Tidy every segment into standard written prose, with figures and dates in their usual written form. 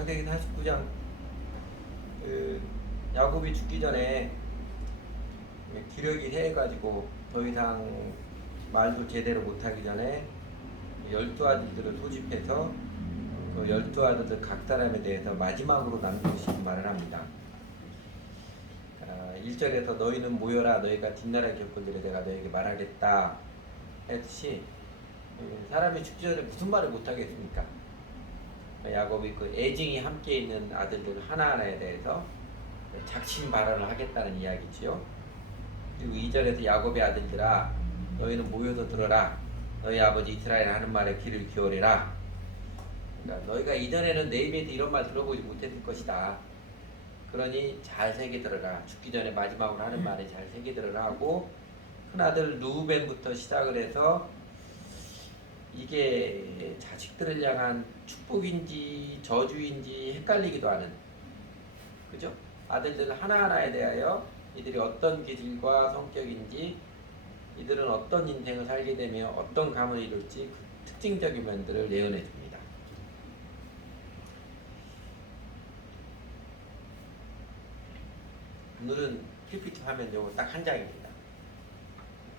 창세기 49장 야곱이 죽기 전에 기력이 해가지고 더 이상 말도 제대로 못하기 전에 12아들들을 소집해서 그 12아들들 각 사람에 대해서 마지막으로 남기고 싶은 말을 합니다. 1절에서 너희는 모여라, 너희가 뒷나라의 결권들에 내가 너희에게 말하겠다 했듯이, 사람이 죽기 전에 무슨 말을 못하겠습니까? 야곱이 그 애증이 함께 있는 아들들 하나하나에 대해서 작심 발언을 하겠다는 이야기지요. 그리고 2절에서 야곱의 아들들아, 너희는 모여서 들어라. 너희 아버지 이스라엘 하는 말에 귀를 기울이라. 그러니까 너희가 이전에는 내 입에서 이런 말 들어보지 못했을 것이다. 그러니 잘 새겨 들어라. 죽기 전에 마지막으로 하는 말에 잘 새겨 들어라 하고, 큰아들 루벤부터 시작을 해서 이게 자식들을 향한 축복인지 저주인지 헷갈리기도 하는, 그죠? 아들들 하나하나에 대하여 이들이 어떤 기질과 성격인지, 이들은 어떤 인생을 살게 되며 어떤 감을 이룰지 그 특징적인 면들을 예언해 줍니다. 오늘은 PPT 화면 요거 딱 한 장입니다.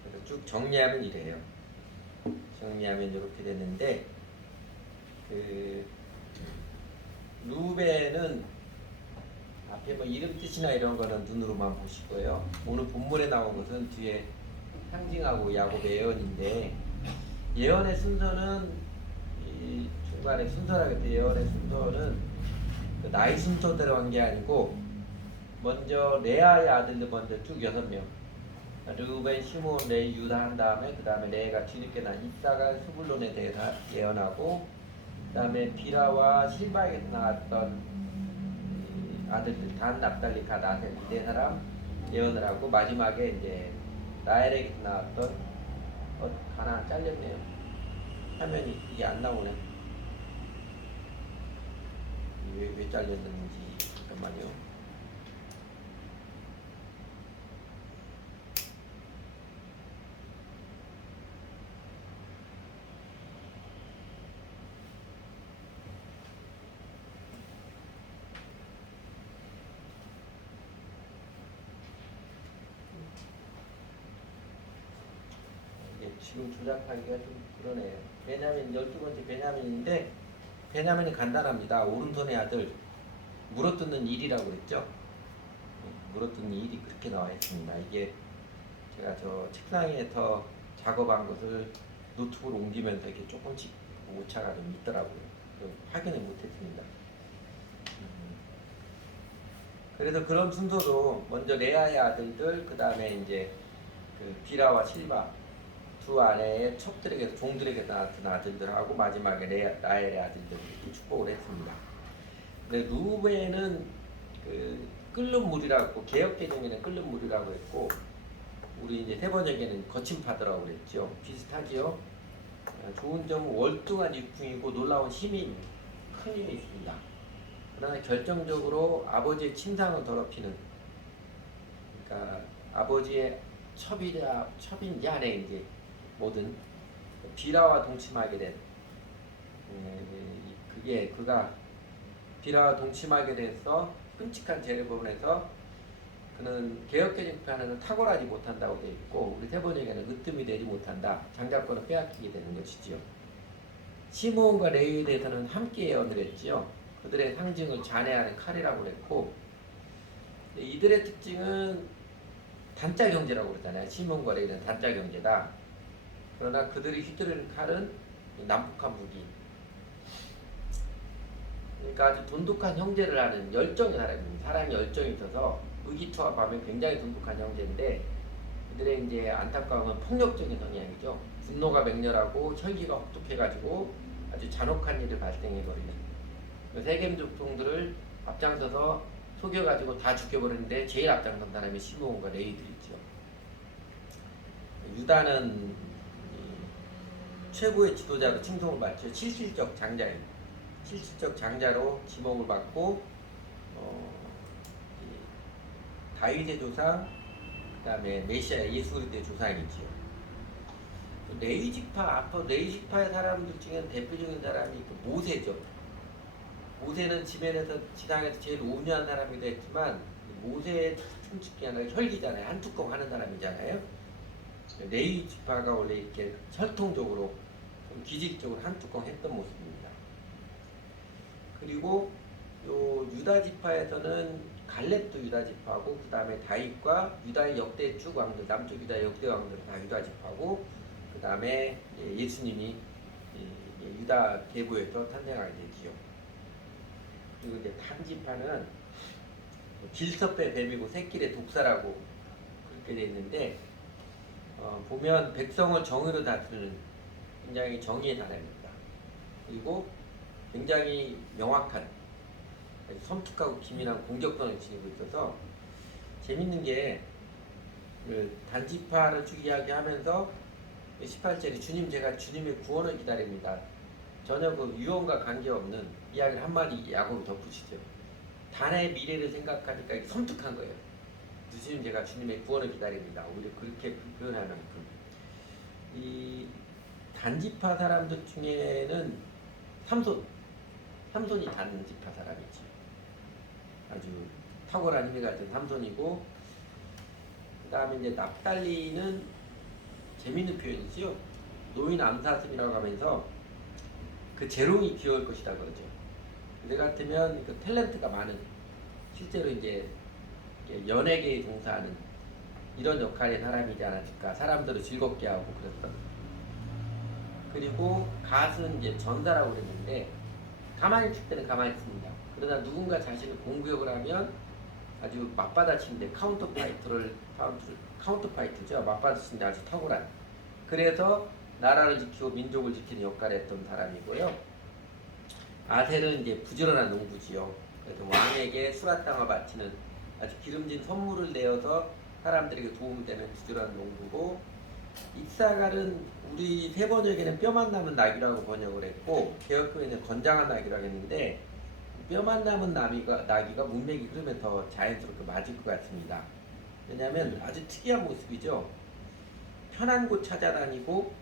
그래서 쭉 정리하면 이래요. 정리하면 이렇게 됐는데, 루벤은 앞에 뭐 이름 뜻이나 이런 거는 눈으로만 보시고요. 오늘 본문에 나온 것은 뒤에 상징하고 야곱의 예언인데, 예언의 순서는 이 중간에 순서라겠죠. 예언의 순서는 그 나이 순서대로 한 게 아니고, 먼저 레아의 아들들 먼저 쭉 6명, 르우벤, 시몬, 레위, 유다 한 다음에 그 다음에 레아가 뒤늦게 난 이사가 스불론에 대해서 예언하고, 그 다음에 비라와 실바에게서 나왔던 아들들 단, 납달리, 갓, 아셀 네 사람 예언을 하고, 마지막에 이제 라헬에게서 나왔던 하나 잘렸네요. 화면이 이게 안 나오네. 왜 잘렸는지 잠깐만요. 지금 조작하기가 좀 그러네요. 베냐민 12번째 베냐민인데, 베냐민이 간단합니다. 오른손의 아들, 물어뜯는 일이라고 그랬죠. 물어뜯는 일이 그렇게 나와 있습니다. 이게 제가 저 책상에 더 작업한 것을 노트북으로 옮기면서 이렇게 조금씩 오차가 좀 있더라고요. 확인을 못했습니다. 그래서 그런 순서도 먼저 레아의 아들들, 그 다음에 이제 그 비라와 실바 두 아내의 첩들에게서, 종들에게서 나타난 아들들하고, 마지막에 라헬의 아들들 이렇게 축복을 했습니다. 근데 루벤은 그 끓는 물이라고, 개역 개정에는 끓는 물이라고 했고, 우리 이제 세번역에는 거친 파더라고 그랬죠. 비슷하지요. 좋은 점은 월등한 육풍이고 놀라운 힘이, 큰 힘이 있습니다. 그러나 결정적으로 아버지의 침상을 더럽히는, 그러니까 아버지의 첩인지 아내인지 뭐든 비라와 동침하게 된, 그가 비라와 동침하게 돼서 끔찍한 죄를 범해서 그는 개혁개정편에는 탁월하지 못한다고 되어 있고, 우리 세번역에는 으뜸이 되지 못한다, 장자권을 빼앗기게 되는 것이지요. 시므온과 레위에 대해서는 함께 예언을 했지요. 그들의 상징을 잔해하는 칼이라고 그랬고, 이들의 특징은 단자 경제라고 그러잖아요. 시므온과 레위는 단자 경제다. 그러나 그들이 휘두르는 칼은 남북한 무기. 그러니까 아주 돈독한 형제를 하는 열정의 사람입니다. 사람이 열정이 있어서 의기투합하면 굉장히 돈독한 형제인데, 그들의 이제 안타까움은 폭력적인 성향이죠. 분노가 맹렬하고 혈기가 혹독해가지고 아주 잔혹한 일을 발생해버리는, 세겜 족속들을 앞장서서 속여가지고 다 죽여버리는데 제일 앞장선 사람이 시므온과 레위들이죠. 유다는 최고의 지도자로 칭송을 받죠. 실질적 장자입니다. 실질적 장자로 지목을 받고, 다윗의 조상, 그 다음에 메시아 예수 그리스도의 조상이지요. 레위 지파의 사람들 중에 대표적인 사람이 그 모세죠. 모세는 지면에서 지상에서 제일 온유한 사람이기도 했지만 모세의 특징 중에 하나가 혈기잖아요. 한 뚜껑 하는 사람이잖아요. 레위 지파가 원래 이렇게 혈통적으로 좀 기질적으로 한 뚜껑 했던 모습입니다. 그리고 요 유다 지파에서는 갈렙도 유다 지파고 그 다음에 다윗과 유다의 역대 쭉 왕들 남쪽 유다 역대 왕들은 다 유다 지파고 그 다음에 예수님이 유다 계보에서 탄생하게 되지요. 그리고 이제 단 지파는 길섭의 뱀이고 새끼의 독사라고 그렇게 되어 있는데 보면 백성을 정의로 다스리는 굉장히 정의의 나라입니다. 그리고 굉장히 명확한 섬뜩하고 기민한 공격성을 지니고 있어서 재밌는 게 단지파를 쭉 이야기하면서 18절에 주님 제가 주님의 구원을 기다립니다. 전혀 그 유언과 관계없는 이야기를 한마디 야곱이 덧붙이죠. 단의 미래를 생각하니까 이게 섬뜩한 거예요. 주님 제가 주님의 구원을 기다립니다. 오히려 그렇게 표현하는 만큼 이 단지파 사람들 중에는 삼손이 단지파 사람이지. 아주 탁월한 힘이 같은 삼손이고 그 다음에 이제 납달리는 재밌는 표현이지요. 노인 암사슴이라고 하면서 그 재롱이 귀여울 것이다 그러죠. 그때 같으면 그 탤런트가 많은 실제로 이제 연예계에 종사하는 이런 역할의 사람이지 않았을까. 사람들을 즐겁게 하고 그랬던. 그리고 갓은 이제 전사라고 그랬는데 가만히 있을 때는 가만히 있습니다. 그러나 누군가 자신을 공격을 하면 아주 맞받아치는데 카운터파이트죠. 맞받아치는데 아주 탁월한. 그래서 나라를 지키고 민족을 지키는 역할을 했던 사람이고요. 아셀은 이제 부지런한 농부지요. 그래서 왕에게 수라땅을 바치는 아주 기름진 선물을 내어서 사람들에게 도움이 되는 부지런한 농부고, 이사갈은 우리 세번역에는 뼈만 남은 나귀라고 번역을 했고 개혁교회는 건장한 나귀라고 했는데, 뼈만 남은 나귀가 문맥이 흐르면 더 자연스럽게 맞을 것 같습니다. 왜냐하면 아주 특이한 모습이죠. 편한 곳 찾아다니고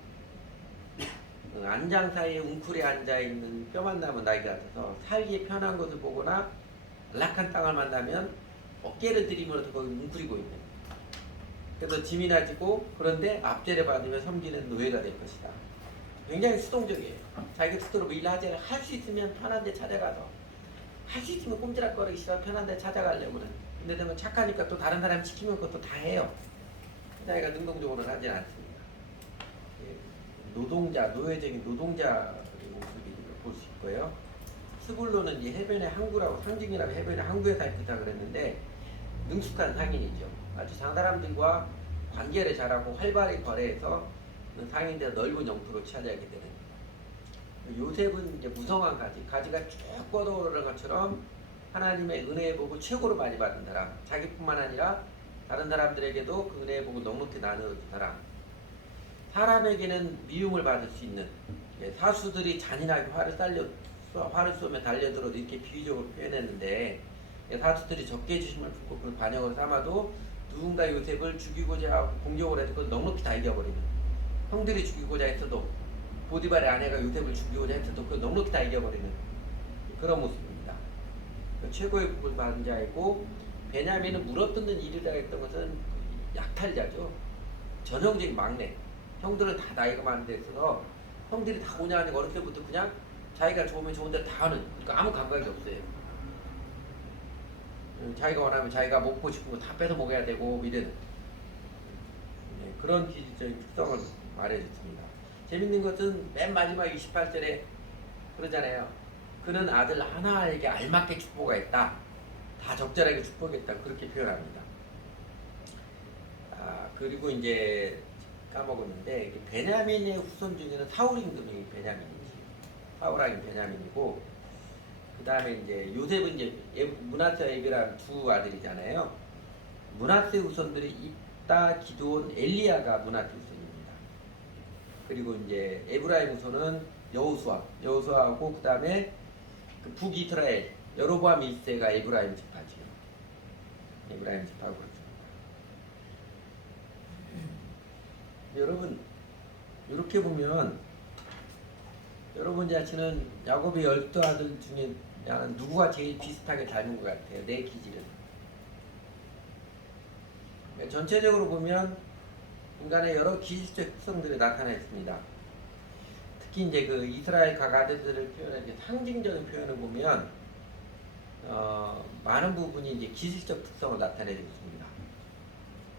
안장 사이에 웅크려 앉아있는 뼈만 남은 나귀 같아서 살기에 편한 것을 보거나 안락한 땅을 만나면 어깨를 들이면서 거기 웅크리고 있는, 그래서 짐이 나지고 그런데 압제를 받으며 섬기는 노예가 될 것이다. 굉장히 수동적이에요. 자기가 스스로 뭐 일하지 할 수 있으면 편한 데 찾아가서, 할 수 있으면 꼼지락거리기 싫어 편한 데 찾아가려고는. 근데 되면 착하니까 또 다른 사람 시키면 그것도 다 해요. 자기가 능동적으로는 하지 않습니다. 노동자, 노예적인 노동자의 모습을 볼 수 있고요. 스불로는 이 해변의 항구라고, 상징이라고 해변의 항구에 살피다 그랬는데 능숙한 상인이죠. 아주 사람들과 관계를 잘하고 활발히 거래해서 상인들 넓은 영토로 차지하게 되는. 요셉은 이제 무성한 가지가 쭉 뻗어오르는 것처럼 하나님의 은혜의 복을 최고로 많이 받은 사람, 자기뿐만 아니라 다른 사람들에게도 그 은혜의 복을 넉넉히 나누는 사람, 사람에게는 미움을 받을 수 있는, 사수들이 잔인하게 화를 쏘며 달려들어도 이렇게 비유적으로 표현했는데, 사수들이 적게 해주심을 품고 그걸 반역으로 삼아도 누군가 요셉을 죽이고자 하고 공격을 해도 그걸 넉넉히 다 이겨버리는, 형들이 죽이고자 했어도, 보디발의 아내가 요셉을 죽이고자 했어도 그걸 넉넉히 다 이겨버리는 그런 모습입니다. 최고의 복을 받은 자이고, 베냐민은 물어뜯는 일이라 했던 것은 약탈자죠. 전형적인 막내. 형들은 다 나이가 많은 데 있어서 형들이 다 오냐 하니까 어릴 때부터 그냥 자기가 좋으면 좋은 대로 다 하는, 그러니까 아무 감각이 없어요. 자기가 원하면 자기가 먹고 싶은 거 다 뺏어 먹어야 되고 이래는, 그런 기질적인 특성을 말해줬습니다. 재밌는 것은 맨 마지막 28절에 그러잖아요. 그는 아들 하나에게 알맞게 축복하였다. 다 적절하게 축복했다. 그렇게 표현합니다. 그리고 이제 까먹었는데 베냐민의 후손 중에는 사울 임금이 베냐민이지. 사울왕이 베냐민이고, 그 다음에 이제 요셉은 이제 므낫세와 에비라는 두 아들이잖아요. 므낫세 후손들이 입다, 기드온, 엘리야가 므낫세 후손입니다. 그리고 이제 에브라임 후손은 여호수아하고 그 다음에 그 북이스라엘 여로보암 1세가 에브라임 지파죠. 에브라임 지파고 그렇습니다. 여러분 이렇게 보면 여러분 자신은 야곱의 12 아들 중에 나는 누구가 제일 비슷하게 닮은 것 같아요. 내 기질은. 전체적으로 보면 인간의 여러 기질적 특성들이 나타나 있습니다. 특히 이제 그 이스라엘 가가드들을 표현한 이제 상징적인 표현을 보면 많은 부분이 이제 기질적 특성을 나타내고 있습니다.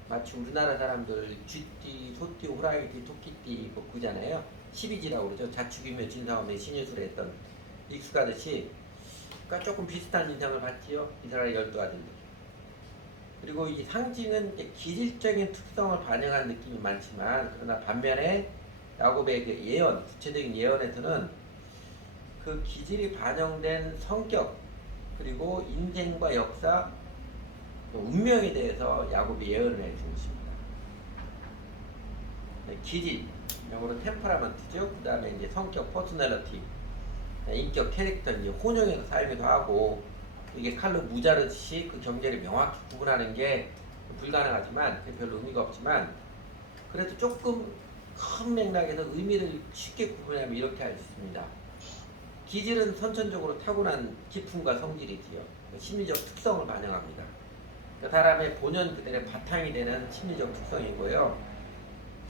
마치 우리나라 사람들 쥐띠, 소띠, 호랑이띠, 토끼띠 뭐 그잖아요. 12지라고 그러죠. 자축이며 진사오며 신유술에 했던 익숙하듯이 그러니까 조금 비슷한 인상을 받지요. 이스라엘 열두 아들들. 그리고 이 상징은 이제 기질적인 특성을 반영한 느낌이 많지만 그러나 반면에 야곱의 그 예언, 구체적인 예언에서는 그 기질이 반영된 성격 그리고 인생과 역사, 운명에 대해서 야곱이 예언을 해준 것입니다. 기질, 영어로 템퍼라먼트죠. 그 다음에 이제 성격, 퍼스널리티, 인격, 캐릭터, 이제 혼용해서 살기도 하고 이게 칼로 무자르듯이 그 경계를 명확히 구분하는 게 불가능하지만 별로 의미가 없지만 그래도 조금 큰 맥락에서 의미를 쉽게 구분하면 이렇게 알 수 있습니다. 기질은 선천적으로 타고난 기품과 성질이지요. 심리적 특성을 반영합니다. 그 사람의 본연 그대로의 바탕이 되는 심리적 특성이고요.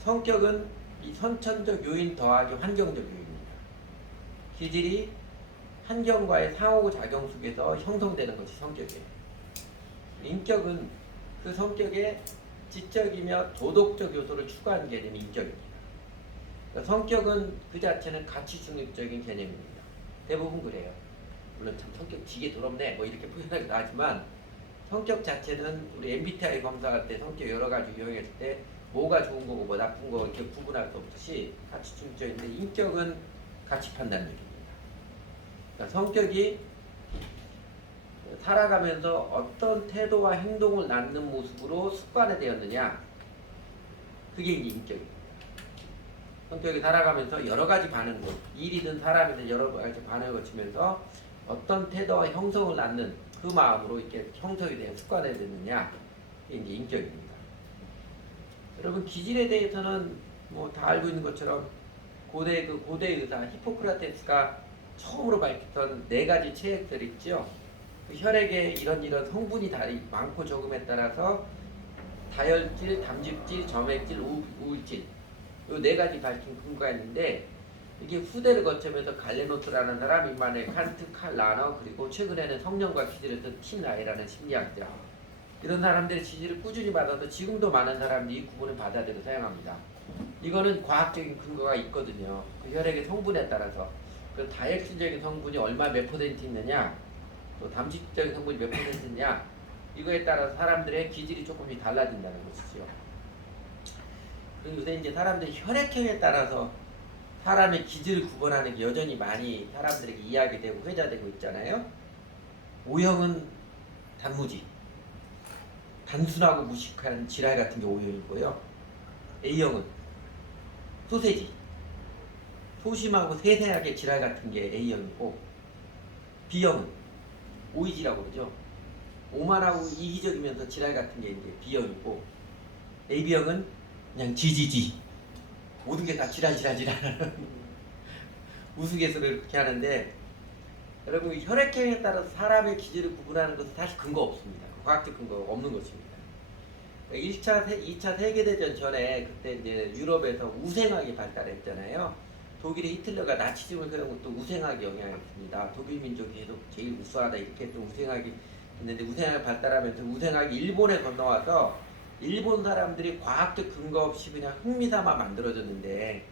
성격은 이 선천적 요인 더하기 환경적 요인입니다. 기질이 환경과의 상호작용 속에서 형성되는 것이 성격이에요. 인격은 그 성격의 지적이며 도덕적 요소를 추구하는 개념이 인격입니다. 그러니까 성격은 그 자체는 가치 중립적인 개념입니다. 대부분 그래요. 물론 참 성격 되게 더럽네 뭐 이렇게 표현하기도 하지만 성격 자체는 우리 MBTI 검사할 때 성격 여러 가지 유형했을 때 뭐가 좋은 거고 뭐 나쁜 거 이렇게 구분할 수 없듯이 가치 중립적인데 인격은 가치 판단력입니다. 그러니까 성격이 살아가면서 어떤 태도와 행동을 낳는 모습으로 습관화되었느냐 그게 이제 인격입니다. 성격이 살아가면서 여러 가지 반응을 일이든 사람이든 여러 가지 반응을 거치면서 어떤 태도와 형성을 낳는 그 마음으로 이렇게 형성이 된 습관이 됐느냐 이게 이제 인격입니다. 여러분 기질에 대해서는 뭐 다 알고 있는 것처럼 고대 의사 히포크라테스가 처음으로 밝혔던 4가지 체액들 있죠. 그 혈액에 이런 성분이 많고 적음에 따라서 다혈질, 담즙질, 점액질, 우울질 이 4가지 밝힌 근거가 있는데 이게 후대를 거치면서 갈레노트라는 사람, 인마네 칸트, 칼 라너 그리고 최근에는 성령과 기질에서 팀 라이라는 심리학자 이런 사람들의 지지를 꾸준히 받아서 지금도 많은 사람들이 이 구분을 받아들여 사용합니다. 이거는 과학적인 근거가 있거든요. 그 혈액의 성분에 따라서 그 다혈질적인 성분이 얼마 몇 퍼센트 있느냐 또 담즙적인 성분이 몇 퍼센트 있느냐 이거에 따라서 사람들의 기질이 조금씩 달라진다는 것이죠. 그리고 요새 이제 사람들이 혈액형에 따라서 사람의 기질을 구분하는 게 여전히 많이 사람들에게 이야기되고 회자되고 있잖아요. O형은 단무지, 단순하고 무식한 지랄 같은 게 O형이고요. A형은 소세지, 소심하고 세세하게 지랄 같은 게 A형이고, B형은 오이지라고 그러죠. 오만하고 이기적이면서 지랄 같은 게 이제 B형이고, AB형은 그냥 지지지, 모든 게 다 지랄하는 우스갯소리를 그렇게 하는데, 여러분 혈액형에 따라서 사람의 기질을 구분하는 것은 사실 근거 없습니다. 과학적 근거 없는 것입니다. 1차, 2차 세계대전 전에 그때 이제 유럽에서 우생학이 발달했잖아요. 독일의 히틀러가 나치즘을 그런 것도 우생학이 영향했습니다. 독일 민족이 계속 제일 우수하다 이렇게 했던 우생학이 있는데 우생학이 발달하면서 우생학이 일본에 건너와서 일본 사람들이 과학적 근거 없이 그냥 흥미삼아 만들어졌는데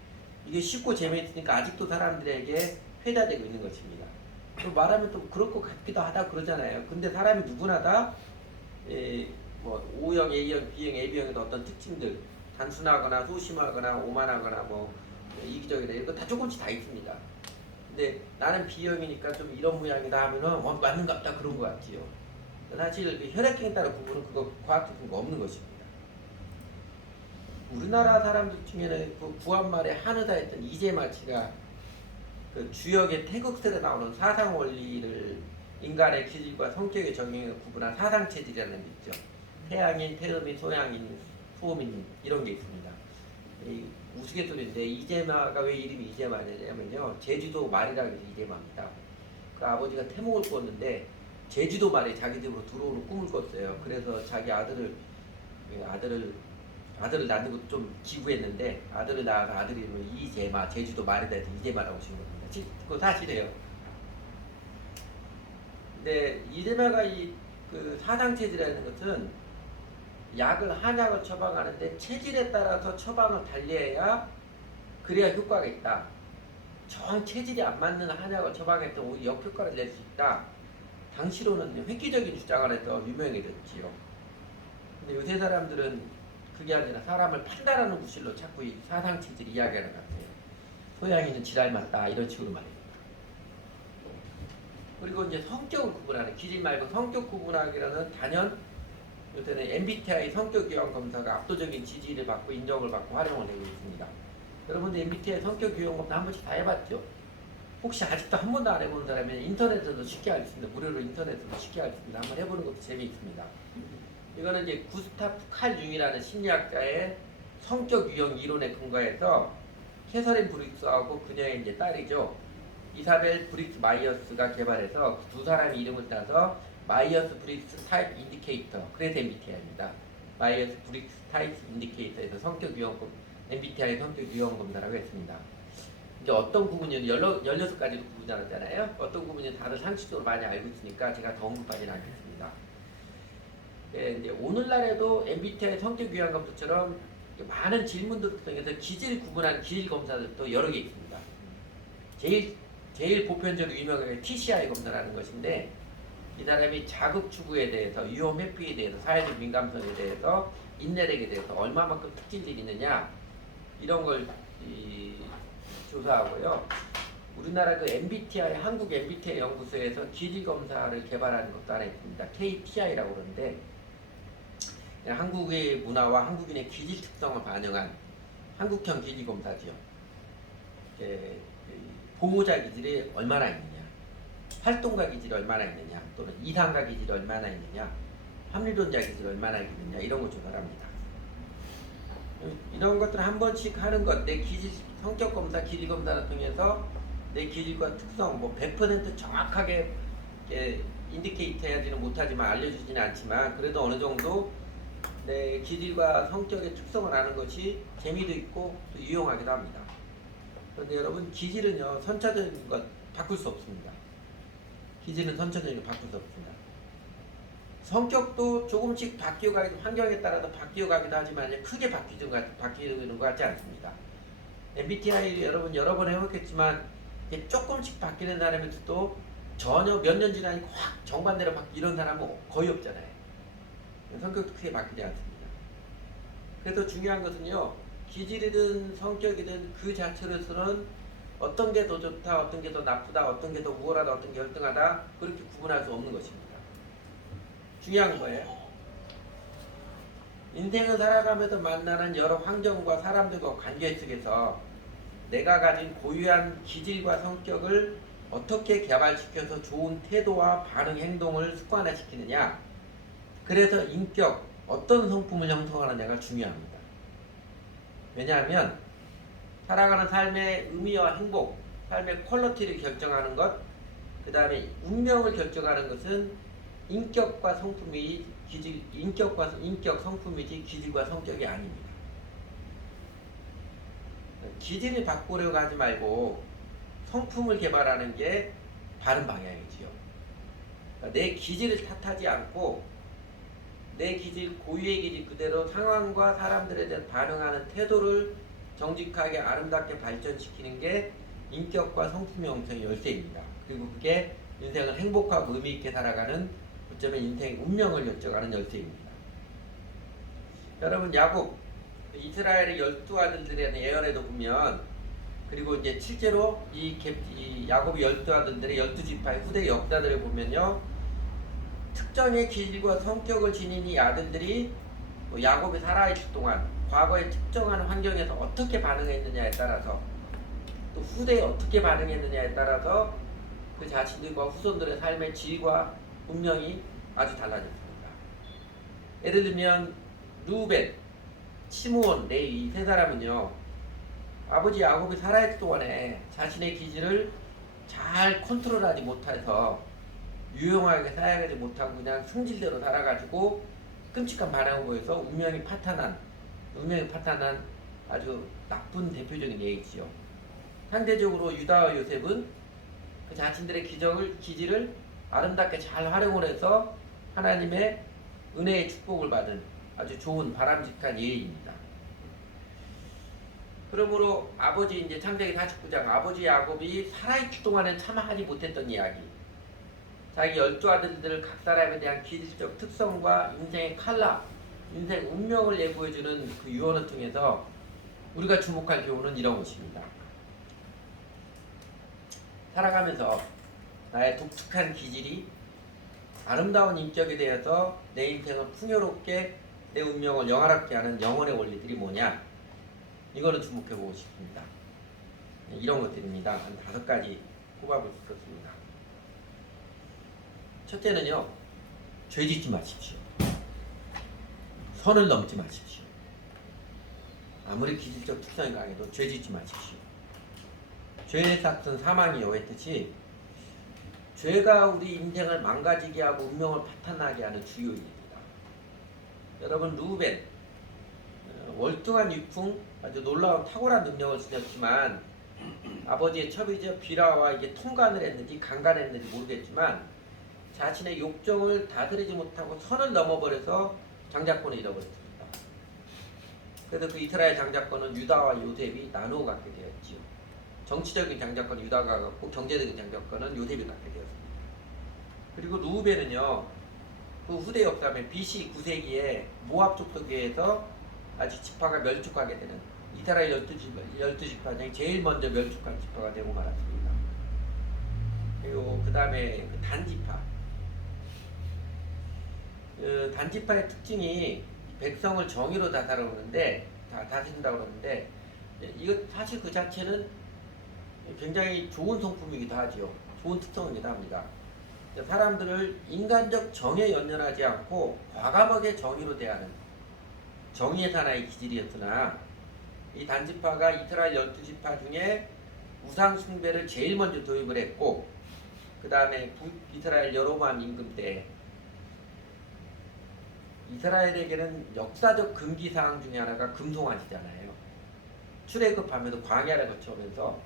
이게 쉽고 재미있으니까 아직도 사람들에게 회자되고 있는 것입니다. 또 말하면 또 그럴 것 같기도 하다 그러잖아요. 근데 사람이 누구나 다 뭐 O형, A형, B형, AB형의 어떤 특징들 단순하거나 소심하거나 오만하거나 뭐 이기적이다 이런 거 다 조금씩 다 있습니다. 근데 나는 B형이니까 좀 이런 모양이다 하면은 맞는갑다 그런 것 같지요. 사실 혈액형에 따라 구분은 그거 과학적 근거 없는 것입니다. 우리나라 사람들 중에는 그 구한말에 한의사였던 이재마치가 그 주역의 태극설에 나오는 사상 원리를 인간의 기질과 성격의 적용에 구분한 사상체질이라는 게 있죠. 태양인, 태음인, 소양인, 소음인 이런 게 있습니다. 이 우스갯소리인데 이재마가 왜 이름이 이재마냐면요. 제주도 말이라고 해서 이재마입니다. 그 아버지가 태몽을 꾸었는데 제주도 말에 자기 집으로 들어오는 꿈을 꿨어요. 그래서 자기 아들을 낳는 것도 좀 기구했는데 아들을 낳아서 아들 이름을 이재마, 제주도 말에다 해서 이재마라고 지은 겁니다. 그거 사실이에요. 근데 이재마가 그 사상체질이라는 것은 한약을 처방하는데 체질에 따라서 처방을 달리해야 그래야 효과가 있다. 정 체질이 안 맞는 한약을 처방했던 오히려 역효과를 낼 수 있다. 당시로는 획기적인 주장을 해서 유명해졌지요. 근데 요새 사람들은 그게 아니라 사람을 판단하는 구실로 자꾸 이 사상 체질 이야기하는 것 같아요. 소양이는 지랄 맞다 이런 식으로 말해요. 그리고 이제 성격을 구분하는 기질 말고 성격 구분하기라는 단연 요새는 MBTI 성격 유형 검사가 압도적인 지지를 받고 인정을 받고 활용을 되고 있습니다. 여러분들 MBTI 성격 유형 검사 한 번씩 다 해봤죠? 혹시 아직도 한 번도 안 해본 사람은 인터넷에서 쉽게 할 수 있습니다. 무료로 인터넷에서 쉽게 할 수 있습니다. 한번 해보는 것도 재미있습니다. 이거는 이제 구스타프 칼 융이라는 심리학자의 성격 유형 이론에 근거해서 캐서린 브릭스하고 그녀의 이제 딸이죠. 이사벨 브릭스 마이어스가 개발해서 그 두 사람의 이름을 따서 마이어스 브릭스 타입 인디케이터, 그래서 MBTI입니다. 마이어스 브릭스 타입 인디케이터에서 성격 유형 MBTI 성격 유형 검사라고 했습니다. 이제 어떤 부분이 16가지로 구분하잖아요. 어떤 부분이 다들 상식적으로 많이 알고 있으니까 제가 더 언급하지는 않겠습니다. 네, 이제 오늘날에도 MBTI 성격 유형 검사처럼 많은 질문들을 통해서 기질 구분하는 기질 검사들도 여러 개 있습니다. 제일 보편적으로 유명한 TCI 검사라는 것인데 이 사람이 자극 추구에 대해서, 위험 회피에 대해서, 사회적 민감성에 대해서, 인내력에 대해서 얼마만큼 특질들이 있느냐 이런 걸 조사하고요. 우리나라 그 MBTI 한국 MBTI 연구소에서 기질 검사를 개발하는 것도 하나 있습니다. KTI라고 그러는데 한국의 문화와 한국인의 기질 특성을 반영한 한국형 기질 검사지요. 보호자 기질이 얼마나 있느냐, 활동가 기질이 얼마나 있느냐, 또는 이상가 기질이 얼마나 있느냐, 합리론자 기질이 얼마나 있느냐 이런 걸 조사합니다. 이런 것들을 한 번씩 하는 것, 내 기질 성격 검사, 기질 검사를 통해서 내 기질과 특성, 100% 정확하게 인디케이트 해야지는 못하지만 알려주지는 않지만 그래도 어느 정도 내 기질과 성격의 특성을 아는 것이 재미도 있고 또 유용하기도 합니다. 그런데 여러분 기질은요 선천적인 것 바꿀 수 없습니다. 기질은 선천적인 것 바꿀 수 없습니다. 성격도 조금씩 바뀌어가기도 환경에 따라서 바뀌어가기도 하지만 크게 바뀌는 것 같지 않습니다. MBTI 여러분 여러 번 해봤겠지만 조금씩 바뀌는 사람에서도 전혀 몇 년 지나니까 확 정반대로 이런 사람은 거의 없잖아요. 성격도 크게 바뀌지 않습니다. 그래서 중요한 것은요 기질이든 성격이든 그 자체로서는 어떤 게 더 좋다, 어떤 게 더 나쁘다, 어떤 게 더 우월하다, 어떤 게 열등하다 그렇게 구분할 수 없는 것입니다. 중요한 거예요. 인생을 살아가면서 만나는 여러 환경과 사람들과 관계 속에서 내가 가진 고유한 기질과 성격을 어떻게 개발시켜서 좋은 태도와 반응, 행동을 습관화시키느냐, 그래서 인격, 어떤 성품을 형성하느냐가 중요합니다. 왜냐하면 살아가는 삶의 의미와 행복, 삶의 퀄리티를 결정하는 것, 그 다음에 운명을 결정하는 것은 인격과 성품이 인격 성품이지 기질과 성격이 아닙니다. 기질을 바꾸려고 하지 말고 성품을 개발하는 게 바른 방향이지요. 그러니까 내 기질을 탓하지 않고 내 기질, 고유의 기질 그대로 상황과 사람들에 대해 반응하는 태도를 정직하게 아름답게 발전시키는 게 인격과 성품 형성의 열쇠입니다. 그리고 그게 인생을 행복하고 의미있게 살아가는 어쩌면 인생 운명을 결정하는 열쇠입니다. 여러분 야곱 이스라엘의 12아들들에 대한 예언에도 보면 그리고 이제 실제로 이 야곱의 12아들들의 12지파의 후대 역사들을 보면요 특정의 기질과 성격을 지닌 이 아들들이 야곱이 살아있을 동안 과거의 특정한 환경에서 어떻게 반응했느냐에 따라서 또 후대에 어떻게 반응했느냐에 따라서 그 자신들과 후손들의 삶의 질과 운명이 아주 달라졌습니다. 예를 들면 루벤, 시므온, 레위 이 세 사람은요 아버지 야곱이 살아있을 동안에 자신의 기질을 잘 컨트롤하지 못해서 유용하게 사용하지 못하고 그냥 성질대로 살아가지고 끔찍한 반응을 보여서 운명이 파탄한 아주 나쁜 대표적인 예이지요. 상대적으로 유다와 요셉은 그 자신들의 기질을 아름답게 잘 활용을 해서 하나님의 은혜의 축복을 받은 아주 좋은 바람직한 예입니다. 그러므로 아버지 이제 창세기 49장 아버지 야곱이 살아있을 동안은 참 하지 못했던 이야기. 자기 12아들들 각 사람에 대한 기질적 특성과 인생의 칼라, 인생 운명을 예고해주는 그 유언을 통해서 우리가 주목할 교훈은 이런 것입니다. 살아가면서 나의 독특한 기질이 아름다운 인격에 대해서 내 인생을 풍요롭게 내 운명을 영화롭게 하는 영혼의 원리들이 뭐냐? 이거를 주목해보고 싶습니다. 이런 것들입니다. 한 5가지 꼽아볼 수 있습니다. 첫째는요, 죄짓지 마십시오. 선을 넘지 마십시오. 아무리 기질적 특성이 강해도 죄짓지 마십시오. 죄의 삭은 사망이요 했듯이 죄가 우리 인생을 망가지게 하고 운명을 파탄나게 하는 주요 일입니다. 여러분 루벤 월등한 유풍 아주 놀라운 탁월한 능력을 지녔지만 아버지의 첩이죠 비라와 이게 통간을 했는지 강간했는지 모르겠지만 자신의 욕정을 다스리지 못하고 선을 넘어버려서 장자권을 잃어버렸습니다. 그래서 그 이스라엘 장자권은 유다와 요셉이 나누어 갖게 되었지요. 정치적인 장자권은 유다가 갖고 경제적인 장자권은 요셉이 갖게 되었습니다. 그리고 루벤은요, 그 후대 역사에 BC 9세기에 모압 족속에서 아주 지파가 멸족하게 되는 이스라엘 12지파 중에 제일 먼저 멸족한 지파가 되고 말았습니다. 그리고 그 다음에 그 단지파. 그 단지파의 특징이 백성을 정의로 다스린다고 그러는데 이거 사실 그 자체는 굉장히 좋은 성품이기도 하죠. 좋은 특성이기도 합니다. 사람들을 인간적 정에 연연하지 않고 과감하게 정의로 대하는 정의의 사나이 기질이었으나 이 단지파가 이스라엘 12지파 중에 우상 숭배를 제일 먼저 도입을 했고 그 다음에 이스라엘 여로보암 임금 때 이스라엘에게는 역사적 금기사항 중에 하나가 금송아지잖아요. 출애굽하면서 광야를 거쳐오면서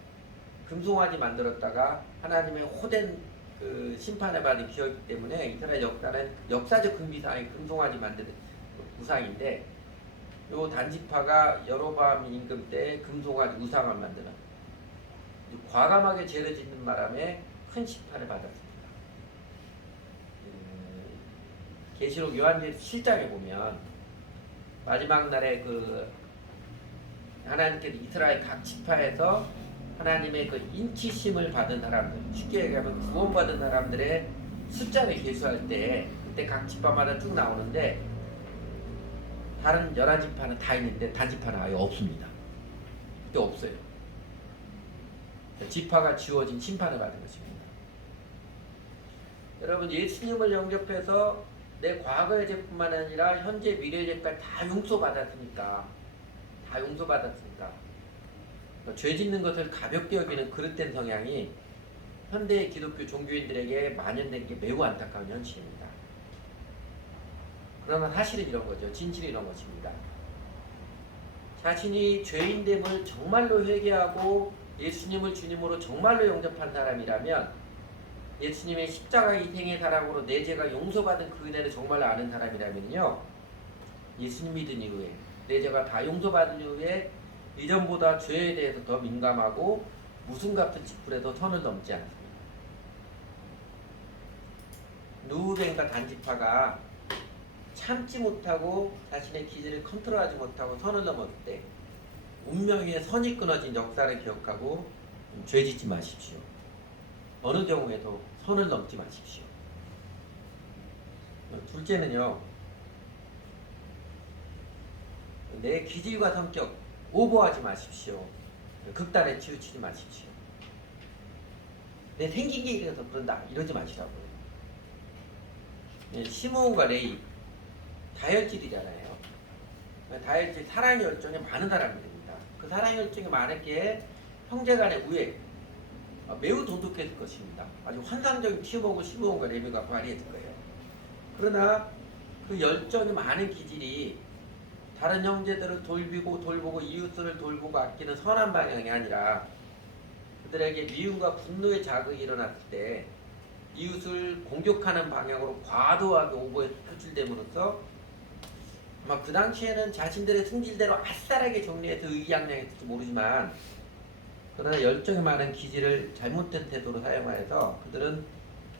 금송아지 만들었다가 하나님의 호된 그 심판을 받은 기억이기 때문에 이스라엘 역사는 역사적 금기사항이 금송아지 만드는 우상인데 요 단지파가 여로보암 임금 때 금송아지 우상을 만드는 과감하게 죄를 짓는 바람에 큰 심판을 받았습니다. 계시록 요한계시록 7장에 보면 마지막 날에 그 하나님께서 이스라엘 각 지파에서 하나님의 그 인치심을 받은 사람들, 쉽게 얘기하면 구원받은 사람들의 숫자를 계수할 때 그때 각 지파마다 쭉 나오는데 다른 11지파는 다 있는데 단지파는 아예 없습니다. 그때 없어요. 지파가 지워진 심판을 받은 것입니다. 여러분 예수님을 영접해서 내 과거의 죄뿐만 아니라 현재 미래의 죄까지 다 용서받았으니까 죄 짓는 것을 가볍게 여기는 그릇된 성향이 현대의 기독교 종교인들에게 만연된 게 매우 안타까운 현실입니다. 그러나 사실은 이런 거죠. 진실이 이런 것입니다. 자신이 죄인됨을 정말로 회개하고 예수님을 주님으로 정말로 영접한 사람이라면 예수님의 십자가 희생의 사랑으로 내 죄가 용서받은 그 은혜를 정말로 아는 사람이라면요 예수님 믿은 이후에 내 죄가 다 용서받은 이후에 이전보다 죄에 대해서 더 민감하고 무슨 값을 지불해도 선을 넘지 않습니다. 누우벤과 단지파가 참지 못하고 자신의 기질을 컨트롤하지 못하고 선을 넘었을 때 운명 위에 선이 끊어진 역사를 기억하고 죄짓지 마십시오. 어느 경우에도 선을 넘지 마십시오. 둘째는요, 내 기질과 성격 오버하지 마십시오. 극단에 치우치지 마십시오. 내 생긴 게 이래서 그런다 이러지 마시라고요. 시므온과 레위 다혈질이잖아요. 다혈질 사랑의 열정이 많은 사람들입니다. 그 사랑의 열정이 많은 게 형제간의 우애, 매우 돈독했을 것입니다. 아주 환상적인 팀워크 심호흡과 레미가 발휘했을 거예요. 그러나 그 열정이 많은 기질이 다른 형제들을 돌보고 이웃을 돌보고 아끼는 선한 방향이 아니라 그들에게 미움과 분노의 자극이 일어났을 때 이웃을 공격하는 방향으로 과도하게 오버해서 표출됨으로써 아마 그 당시에는 자신들의 승질대로 아싸라게 정리해서 의기양양했을지 모르지만 그러나 열정이 많은 기질을 잘못된 태도로 사용하여서 그들은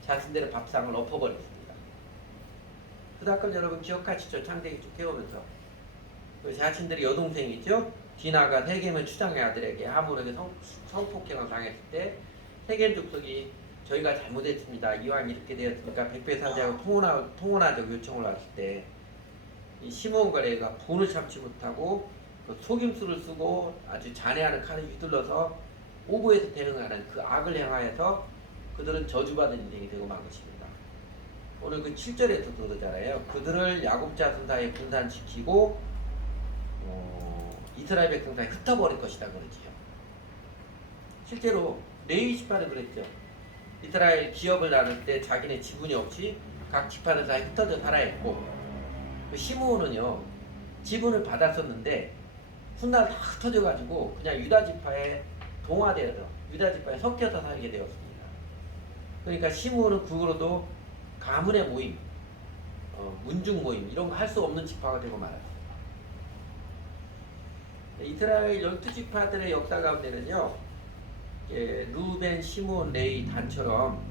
자신들의 밥상을 엎어버렸습니다. 그 사건 여러분 기억하시죠? 창세기 쭉 해오면서 그 자신들이 여동생이죠? 디나가 세겜의 추장의 아들에게 하물에게 성폭행을 당했을 때 세겜 족속이 저희가 잘못했습니다. 이왕 이렇게 되었으니까 백배사자하고 통혼하자고 요청을 왔을 때 이 시므온과 레위가 분을 참지 못하고 그 속임수를 쓰고 아주 잔해하는 칼을 휘둘러서 오버해서 대응하는 그 악을 향하여서 그들은 저주받은 인생이 되고 만 것입니다. 오늘 그 7절에서도 그러잖아요. 그들을 야곱 자손 사이에 분산시키고 이스라엘 백성 사이에 흩어버릴 것이다 그러지요. 실제로 레위 지파는 그랬죠. 이스라엘 기업을 나눌 때 자기네 지분이 없이 각 지파들 사이에 흩어져 살아야 했고 그 시므온은요 지분을 받았었는데 훗날 다 흩어져가지고 그냥 유다 지파에 동화되어서 유다 지파에 섞여서 살게 되었습니다. 그러니까 시므온은 그 후로도 가문의 모임, 문중 모임 이런 거 할 수 없는 지파가 되고 말았습니다. 이스라엘 12지파들의 역사 가운데는요 루벤, 시므온, 레위 단처럼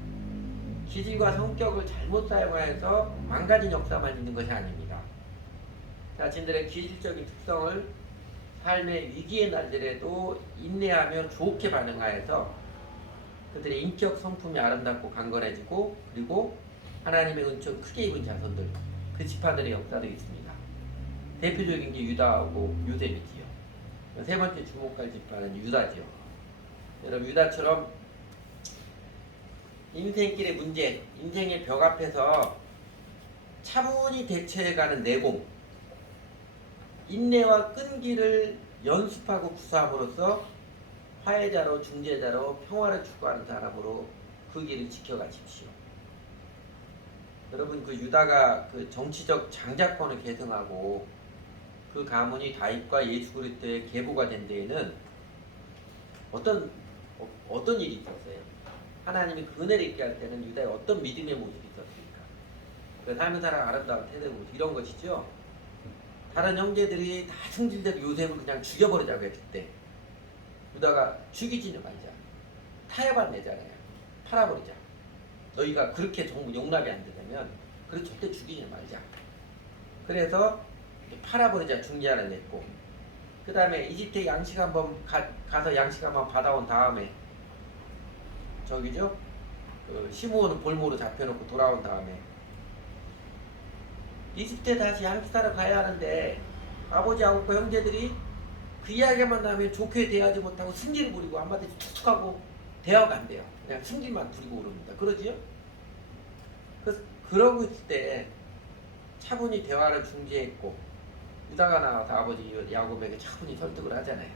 기질과 성격을 잘못 사용하여서 망가진 역사만 있는 것이 아닙니다. 자신들의 기질적인 특성을 삶의 위기의 날들에도 인내하며 좋게 반응하여서 그들의 인격 성품이 아름답고 강건해지고 그리고 하나님의 은총을 크게 입은 자손들 그 지파들의 역사도 있습니다. 대표적인 게 유다하고 요셉이지요. 세 번째 주목할 지파는 유다지요. 여러분 유다처럼 인생길의 문제, 인생의 벽 앞에서 차분히 대처해가는 내공 인내와 끈기를 연습하고 구사함으로써 화해자로 중재자로 평화를 추구하는 사람으로 그 길을 지켜가십시오. 여러분 그 유다가 그 정치적 장자권을 계승하고 그 가문이 다윗과 예수 그리스도의 계보가 된 데에는 어떤 일이 있었어요? 하나님이 그 은혜를 있게 할 때는 유다의 어떤 믿음의 모습이 있었습니까? 그 삶의 사랑 아름다운 태도의 모습 이런 것이죠. 다른 형제들이 다 승질대로 요셉을 그냥 죽여버리자고 했을 때 유다가 죽이지는 말자. 타협안 내잖아요. 팔아버리자. 너희가 그렇게 정부 용납이 안 되면 그래도 절대 죽이지 말자. 그래서 팔아버리자 중재안을 냈고 그 다음에 이집트에 양식 한번 가서 양식 한번 받아온 다음에 저기죠 그 시므온은 볼모로 잡혀놓고 돌아온 다음에 이집트에 다시 양식사러 가야 하는데 아버지하고 그 형제들이 그 이야기만 나면 좋게 대하지 못하고 승질을 부리고 한마디 툭툭하고 대화가 안 돼요. 그냥 승질만 부리고 그럽니다. 그러지요? 그러고 있을 때 차분히 대화를 중재했고 유다가 나와서 아버지 야곱에게 차분히 설득을 하잖아요.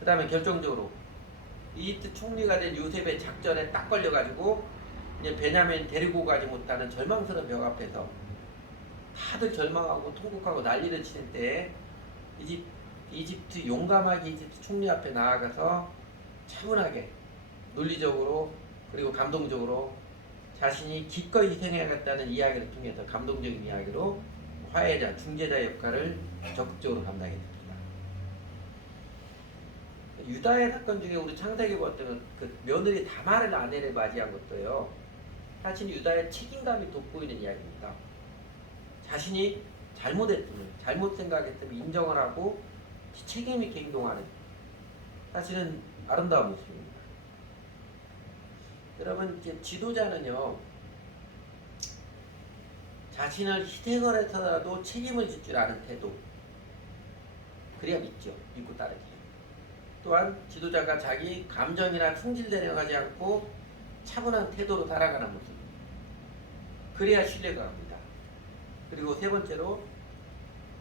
그 다음에 결정적으로 이집트 총리가 된 요셉의 작전에 딱 걸려가지고 이제 베냐민 데리고 가지 못하는 절망스러운 벽 앞에서 다들 절망하고 통곡하고 난리를 치는 때에 이집트 용감하게 이집트 총리 앞에 나아가서 차분하게 논리적으로 그리고 감동적으로 자신이 기꺼이 희생해야겠다는 이야기를 통해서 감동적인 이야기로 화해자, 중재자 역할을 적극적으로 감당했습니다. 유다의 사건 중에 우리 창세기 보았던 그 며느리 다말의 아내를 맞이한 것도요. 사실 유다의 책임감이 돋보이는 이야기입니다. 자신이 잘못했으면, 잘못 생각했으면 인정을 하고 책임 있게 행동하는 사실은 아름다운 모습입니다. 여러분 이제 지도자는요 자신을 희생을 해서라도 책임을 질 줄 아는 태도 그래야 믿고 따르기. 또한 지도자가 자기 감정이나 승질대로 하지 않고 차분한 태도로 살아가는 모습 그래야 신뢰가 갑니다. 그리고 세 번째로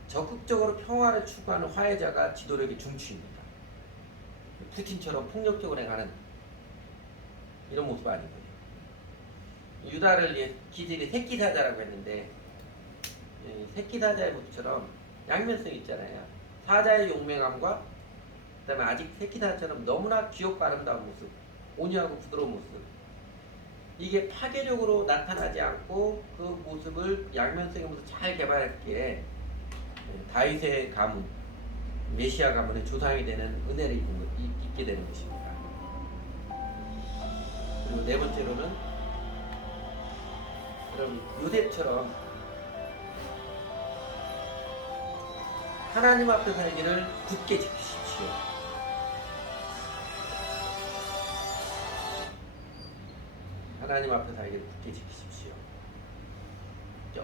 적극적으로 평화를 추구하는 화해자가 지도력의 중추입니다. 푸틴처럼 폭력적으로 행하는 이런 모습 아니거든요. 유다를 기질이 새끼사자라고 했는데 새끼사자의 모습처럼 양면성이 있잖아요. 사자의 용맹함과 그 다음에 아직 새끼사자처럼 너무나 귀엽고 아름다운 모습, 온유하고 부드러운 모습, 이게 파괴적으로 나타나지 않고 그 모습을 양면성의 모습을 잘 개발했기에 다윗의 가문, 메시아 가문의 조상이 되는 은혜를 입게 되는 것입니다. 그리고 네 번째로는 여러분 요셉처럼 하나님 앞에 살기를 굳게 지키십시오. 하나님 앞에 살기를 굳게 지키십시오.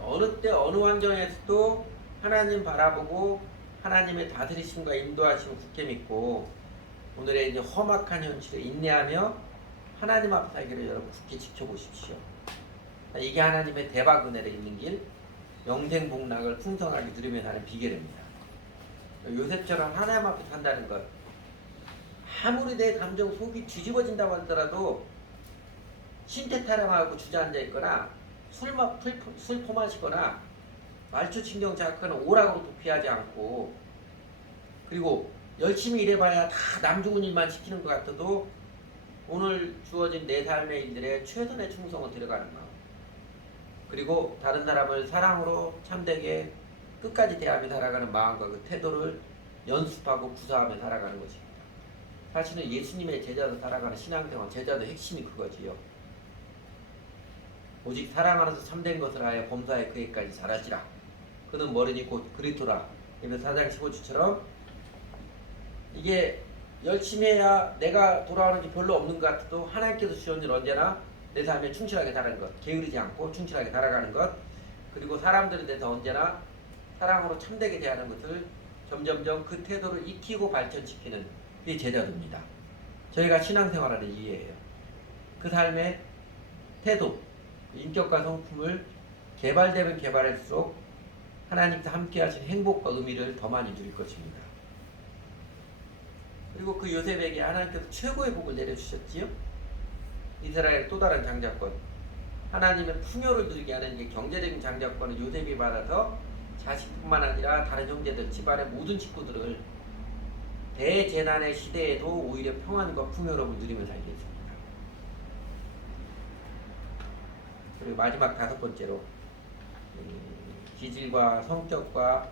어느 때 어느 환경에서도 하나님 바라보고 하나님의 다스리심과 인도하심을 굳게 믿고 오늘의 이제 험악한 현실에 인내하며 하나님 앞에 살기를 여러분 굳게 지켜보십시오. 이게 하나님의 대박 은혜를 입는 길, 영생복락을 풍성하게 누리며 사는 비결입니다. 요셉처럼 하나님 앞에 산다는 것, 아무리 내 감정 속이 뒤집어진다고 하더라도 신태타령하고 주저앉아 있거나 술 포마시거나 말초 신경 자극하는 오락으로 도피하지 않고, 그리고 열심히 일해봐야 다 남 좋은 일만 시키는 것 같아도 오늘 주어진 내 삶의 일들에 최선의 충성을 들어가는 마음, 그리고 다른 사람을 사랑으로 참되게 끝까지 대하며 살아가는 마음과 그 태도를 연습하고 구사하며 살아가는 것입니다. 사실은 예수님의 제자로 살아가는 신앙생활, 제자도 핵심이 그거지요. 오직 사랑하면서 참된 것을 하여 범사에 그에까지 잘하시라. 그는 머리니 곧 그리스도라. 에베소 4장 15주처럼 이게 열심히 해야 내가 돌아오는 게 별로 없는 것 같아도 하나님께서 주신 일 언제나 내 삶에 충실하게 살아가는 것, 게으르지 않고 충실하게 살아가는 것, 그리고 사람들에 대해서 언제나 사랑으로 참되게 대하는 것을 점점점 그 태도를 익히고 발전시키는 그게 제자도입니다. 저희가 신앙생활하는 이유예요. 그 삶의 태도, 인격과 성품을 개발되면 개발할수록 하나님과 함께 하신 행복과 의미를 더 많이 누릴 것입니다. 그리고 그 요셉에게 하나님께서 최고의 복을 내려주셨지요. 이스라엘의 또 다른 장자권, 하나님의 풍요를 누리게 하는 게 경제적인 장자권을 요셉이 받아서 자식뿐만 아니라 다른 형제들, 집안의 모든 식구들을 대재난의 시대에도 오히려 평안과 풍요로움을 누리며 살게 했습니다. 그리고 마지막 다섯 번째로 기질과 성격과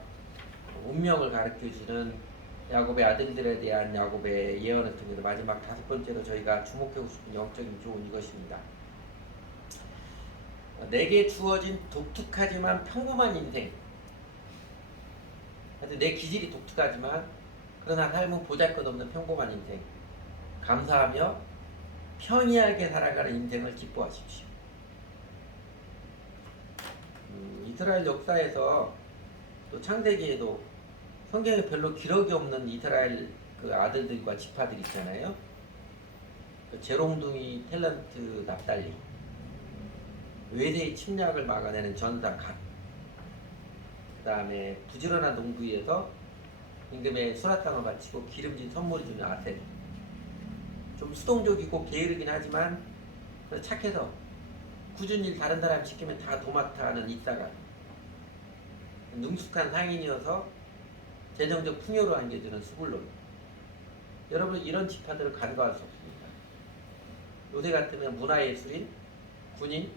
운명을 가르쳐주는 야곱의 아들들에 대한 야곱의 예언을 통해서 마지막 다섯 번째로 저희가 주목하고 싶은 영적인 교훈 이것입니다. 내게 주어진 독특하지만 평범한 인생, 내 기질이 독특하지만 그러나 삶은 보잘것없는 평범한 인생, 감사하며 평이하게 살아가는 인생을 기뻐하십시오. 이스라엘 역사에서 또 창세기에도 성경에 별로 기록이 없는 이스라엘 그 아들들과 지파들 있잖아요. 그 재롱둥이 탤런트 납달리, 외세의 침략을 막아내는 전사 갓, 그 다음에 부지런한 농부에서 임금의 수라상을 바치고 기름진 선물을 주는 아셀, 좀 수동적이고 게으르긴 하지만 착해서 굳은 일 다른 사람 시키면 다 도맡아 하는 이사갈, 능숙한 상인이어서 재정적 풍요로 안겨주는 스불론. 여러분 이런 지파들을 간과할 수 없습니다. 요새 같으면 문화예술인, 군인,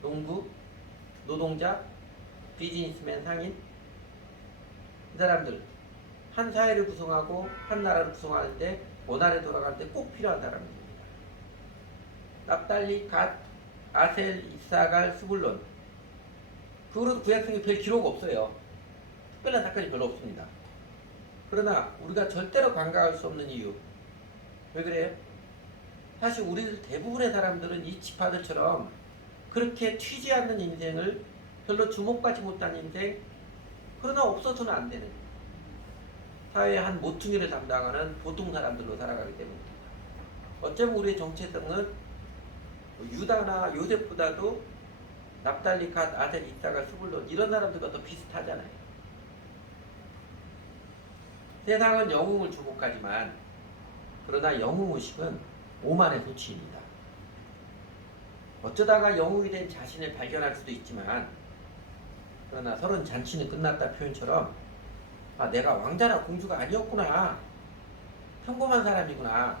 농부, 노동자, 비즈니스맨, 상인, 이 사람들 한 사회를 구성하고 한 나라를 구성하는데 원활히 돌아갈 때 꼭 필요한 사람들입니다. 납달리, 갓, 아셀, 이사갈, 스불론. 그거로도 구약성에 별 기록 없어요. 특별한 사건이 별로 없습니다. 그러나 우리가 절대로 간과할 수 없는 이유, 왜 그래요? 사실 우리들 대부분의 사람들은 이 지파들처럼 그렇게 튀지 않는 인생을, 별로 주목받지 못한 인생, 그러나 없어서는 안 되는 사회의 한 모퉁이를 담당하는 보통 사람들로 살아가기 때문입니다. 어쩌면 우리의 정체성은 유다나 요셉보다도 납달리, 갓, 아셀, 이사갈, 스불론 이런 사람들과 더 비슷하잖아요. 세상은 영웅을 주목하지만 그러나 영웅의식은 오만의 소치입니다. 어쩌다가 영웅이 된 자신을 발견할 수도 있지만, 그러나 서른 잔치는 끝났다 표현처럼 아, 내가 왕자나 공주가 아니었구나, 평범한 사람이구나,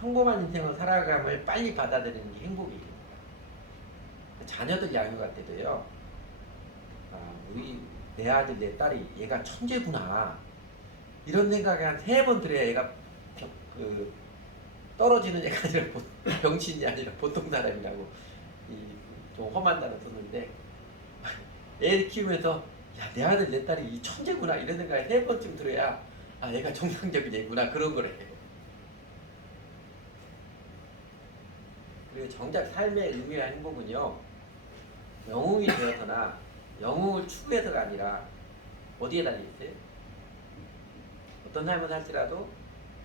평범한 인생을 살아감을 빨리 받아들이는 게 행복이에요. 자녀들 양육할 때도요, 아, 우리 내 아들 내 딸이 얘가 천재구나, 이런 생각이 한 3번 들어야 얘가 그 떨어지는 애가 아니라 병신이 아니라 보통 사람이라고 좀 험한 단어 쓰는데, 애 키우면서 야, 내 아들 내 딸이 이 천재구나 이런 생각이 3번쯤 들어야 아, 얘가 정상적인 애구나, 그런 거래요. 그리고 정작 삶의 의미와 행복은요, 영웅이 되어서나 영웅을 추구해서가 아니라 어디에 달려있어요? 어떤 삶을 살지라도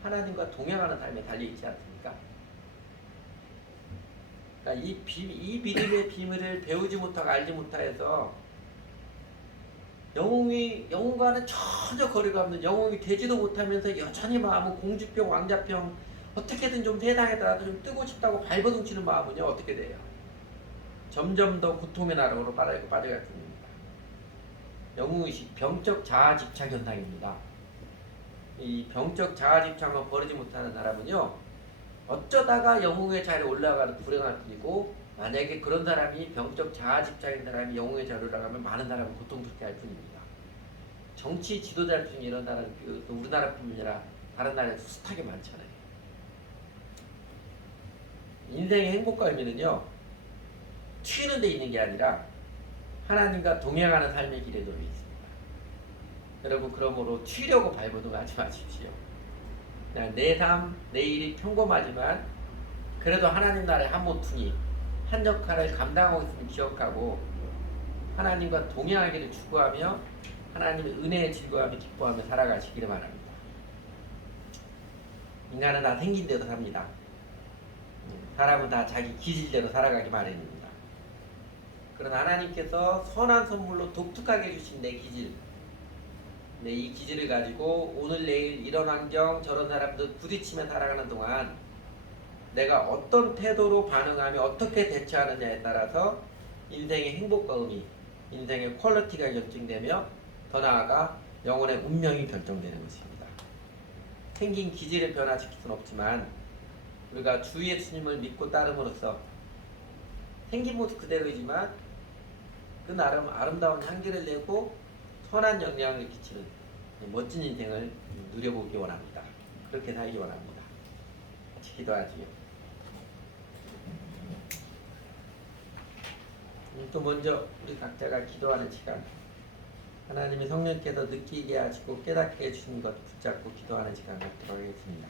하나님과 동행하는 삶에 달려있지 않습니까? 그러니까 이 믿음의 비밀을 배우지 못하고 알지 못하여서 영웅과는 전혀 거리가 없는 영웅이 되지도 못하면서 여전히 마음은 공주병 왕자병, 어떻게든 좀 세상에다가 좀 뜨고 싶다고 발버둥치는 마음은요, 어떻게 돼요? 점점 더 고통의 나락으로 빠져갈 뿐입니다. 영웅의식, 병적 자아집착 현상입니다. 이 병적 자아집착을 버리지 못하는 사람은요, 어쩌다가 영웅의 자리에 올라가는 불행할 뿐이고, 만약에 그런 사람이 병적 자아집착인 사람이 영웅의 자리에 올라가면 많은 사람은 고통스럽게 할 뿐입니다. 정치 지도자 중에 이런 사람이 우리나라뿐 아니라 다른 나라에도 숱하게 많잖아요. 인생의 행복과 의미는요, 튀는 데 있는 게 아니라 하나님과 동행하는 삶의 길에 놓여 있습니다. 여러분, 그러므로 튀려고 발버둥하지 마십시오. 그냥 내 삶, 내 일이 평범하지만 그래도 하나님 나라의 한 모퉁이, 한 역할을 감당하고 있음을 기억하고 하나님과 동행하기를 추구하며 하나님의 은혜의 즐거움에 기뻐하며 살아가시기를 바랍니다. 인간은 다 생긴 대로 삽니다. 사람은 다 자기 기질대로 살아가기 마련입니다. 그러나 하나님께서 선한 선물로 독특하게 주신 내 기질, 이 기질을 가지고 오늘 내일 이런 환경 저런 사람들 부딪히며 살아가는 동안 내가 어떤 태도로 반응하며 어떻게 대처하느냐에 따라서 인생의 행복과 의미, 인생의 퀄리티가 결정되며 더 나아가 영혼의 운명이 결정되는 것입니다. 생긴 기질을 변화시킬 수는 없지만 우리가 주 예수님을 믿고 따름으로써 생긴 모습 그대로이지만 그 나름 아름다운 향기를 내고 선한 영향을 끼치는 멋진 인생을 누려보기 원합니다. 그렇게 살기 원합니다. 같이 기도하지요. 또 먼저 우리 각자가 기도하는 시간, 하나님의 성령께서 느끼게 하시고 깨닫게 해주신 것 붙잡고 기도하는 시간 갖도록 하겠습니다.